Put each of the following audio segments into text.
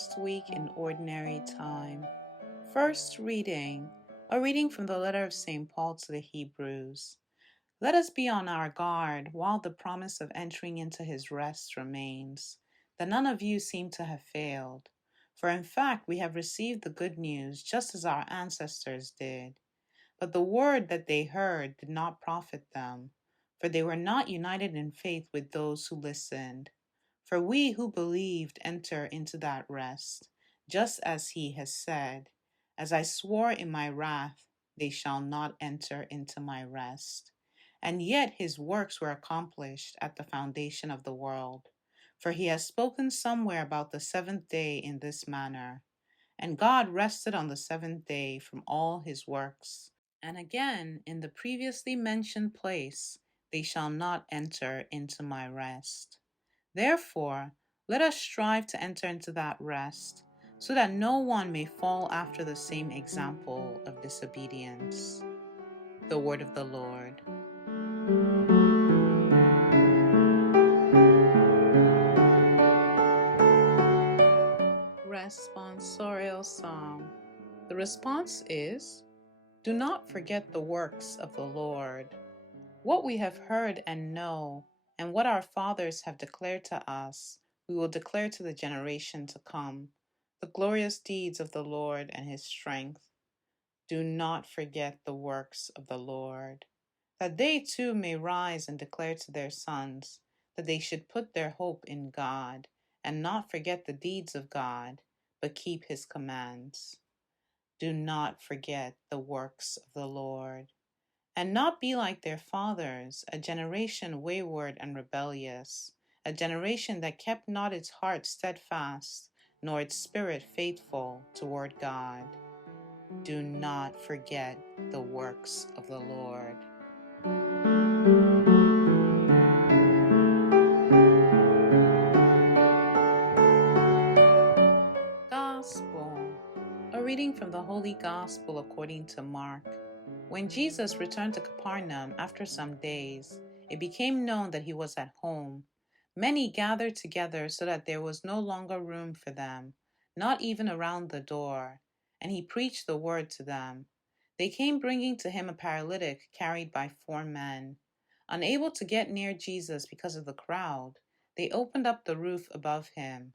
first week in Ordinary Time. First reading, a reading from the letter of St. Paul to the Hebrews. Let us be on our guard while the promise of entering into his rest remains, that none of you seem to have failed. For in fact, we have received the good news just as our ancestors did. But the word that they heard did not profit them, for they were not united in faith with those who listened. For we who believed enter into that rest, just as he has said, As I swore in my wrath, they shall not enter into my rest. And yet his works were accomplished at the foundation of the world. For he has spoken somewhere about the seventh day in this manner. And God rested on the seventh day from all his works. And again, in the previously mentioned place, they shall not enter into my rest. Therefore, let us strive to enter into that rest, so that no one may fall after the same example of disobedience. The word of the Lord. Responsorial Psalm. The response is, Do not forget the works of the Lord. What we have heard and know, and what our fathers have declared to us, we will declare to the generation to come, the glorious deeds of the Lord and his strength. Do not forget the works of the Lord, that they too may rise and declare to their sons that they should put their hope in God, and not forget the deeds of God, but keep his commands. Do not forget the works of the Lord, and not be like their fathers, a generation wayward and rebellious, a generation that kept not its heart steadfast, nor its spirit faithful toward God. Do not forget the works of the Lord. Gospel. A reading from the Holy Gospel according to Mark. When Jesus returned to Capernaum after some days, it became known that he was at home. Many gathered together so that there was no longer room for them, not even around the door, and he preached the word to them. They came bringing to him a paralytic carried by 4 men. Unable to get near Jesus because of the crowd, they opened up the roof above him.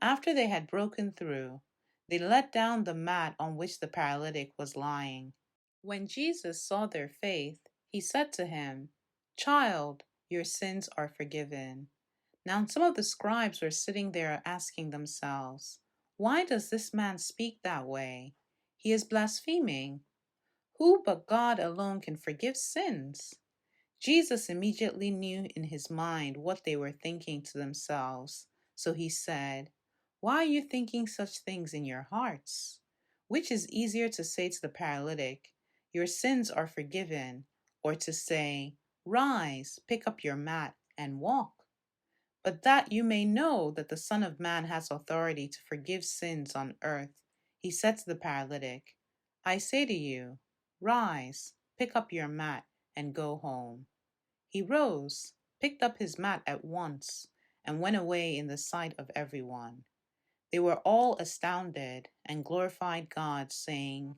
After they had broken through, they let down the mat on which the paralytic was lying. When Jesus saw their faith, he said to him, Child, your sins are forgiven. Now some of the scribes were sitting there asking themselves, Why does this man speak that way? He is blaspheming. Who but God alone can forgive sins? Jesus immediately knew in his mind what they were thinking to themselves. So he said, Why are you thinking such things in your hearts? Which is easier to say to the paralytic, Your sins are forgiven, or to say, Rise, pick up your mat, and walk? But that you may know that the Son of Man has authority to forgive sins on earth, he said to the paralytic, I say to you, Rise, pick up your mat, and go home. He rose, picked up his mat at once, and went away in the sight of everyone. They were all astounded and glorified God, saying,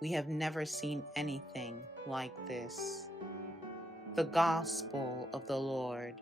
We have never seen anything like this. The Gospel of the Lord.